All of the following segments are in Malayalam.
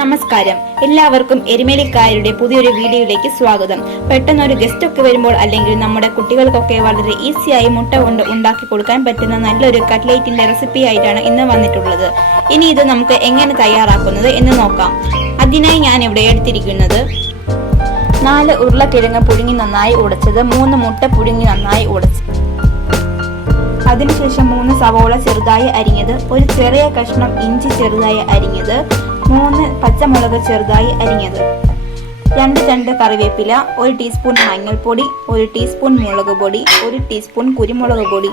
നമസ്കാരം, എല്ലാവർക്കും എരുമേലിക്കാരുടെ പുതിയൊരു വീഡിയോയിലേക്ക് സ്വാഗതം. പെട്ടെന്ന് ഒരു ഗസ്റ്റ് ഒക്കെ വരുമ്പോൾ അല്ലെങ്കിൽ നമ്മുടെ കുട്ടികൾക്കൊക്കെ വളരെ ഈസിയായി മുട്ട കൊണ്ട് ഉണ്ടാക്കി കൊടുക്കാൻ പറ്റുന്ന നല്ലൊരു കട്ട്ലേറ്റിന്റെ റെസിപ്പി ആയിട്ടാണ് ഇന്ന് വന്നിട്ടുള്ളത്. ഇനി ഇത് നമുക്ക് എങ്ങനെ തയ്യാറാക്കുന്നത് എന്ന് നോക്കാം. അതിനായി ഞാൻ ഇവിടെ എടുത്തിരിക്കുന്നത് 4 ഉരുളക്കിഴങ്ങ് പുഴുങ്ങി നന്നായി ഉടച്ചത്, 3 മുട്ട പുഴുങ്ങി നന്നായി ഉടച്ചത്, അതിനുശേഷം 3 സവോള ചെറുതായി അരിഞ്ഞത്, ഒരു ചെറിയ കഷ്ണം ഇഞ്ചി ചെറുതായി അരിഞ്ഞത്, 3 പച്ചമുളക് ചെറുതായി അരിഞ്ഞത്, 2 തണ്ട് കറിവേപ്പില, 1 ടീസ്പൂൺ മഞ്ഞൾപ്പൊടി, 1 ടീസ്പൂൺ മുളക് പൊടി, 1 ടീസ്പൂൺ കുരുമുളക് പൊടി,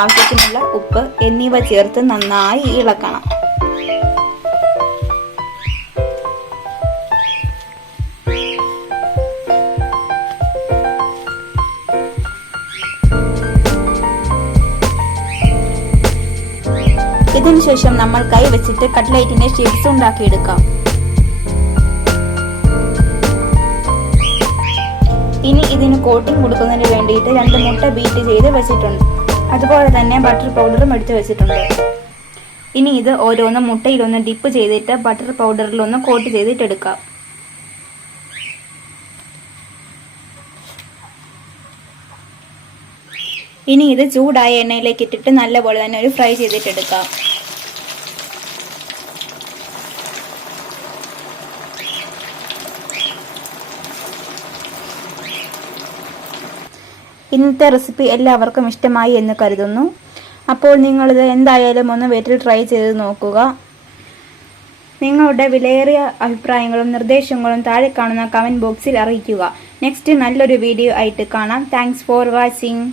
ആവശ്യത്തിനുള്ള ഉപ്പ് എന്നിവ ചേർത്ത് നന്നായി ഇളക്കണം. ഇതിനുശേഷം നമ്മൾ കൈ വെച്ചിട്ട് കട്ട്ലേറ്റിന്റെ ഷേപ്സ് ഉണ്ടാക്കിയെടുക്കാം. ഇനി ഇതിന് കോട്ടിംഗ് കൊടുക്കുന്നതിന് വേണ്ടിയിട്ട് 2 മുട്ട ബീറ്റ് ചെയ്ത് വെച്ചിട്ടുണ്ട്. അതുപോലെ തന്നെ ബട്ടർ പൗഡറും എടുത്ത് വെച്ചിട്ടുണ്ട്. ഇനി ഇത് ഓരോന്ന് മുട്ടയിലൊന്ന് ഡിപ്പ് ചെയ്തിട്ട് ബട്ടർ പൗഡറിലൊന്ന് കോട്ട് ചെയ്തിട്ടെടുക്കാം. ഇനി ഇത് ചൂടായ എണ്ണയിലേക്ക് ഇട്ടിട്ട് നല്ലപോലെ തന്നെ ഒരു ഫ്രൈ ചെയ്തിട്ടെടുക്കാം. ഇന്നത്തെ റെസിപ്പി എല്ലാവർക്കും ഇഷ്ടമായി എന്ന് കരുതുന്നു. അപ്പോൾ നിങ്ങളിത് എന്തായാലും ഒന്ന് വീട്ടിൽ ട്രൈ ചെയ്ത് നോക്കുക. നിങ്ങളുടെ വിലയേറിയ അഭിപ്രായങ്ങളും നിർദ്ദേശങ്ങളും താഴെ കാണുന്ന കമന്റ് ബോക്സിൽ അറിയിക്കുക. നെക്സ്റ്റ് നല്ലൊരു വീഡിയോ ആയിട്ട് കാണാം. Thanks for watching.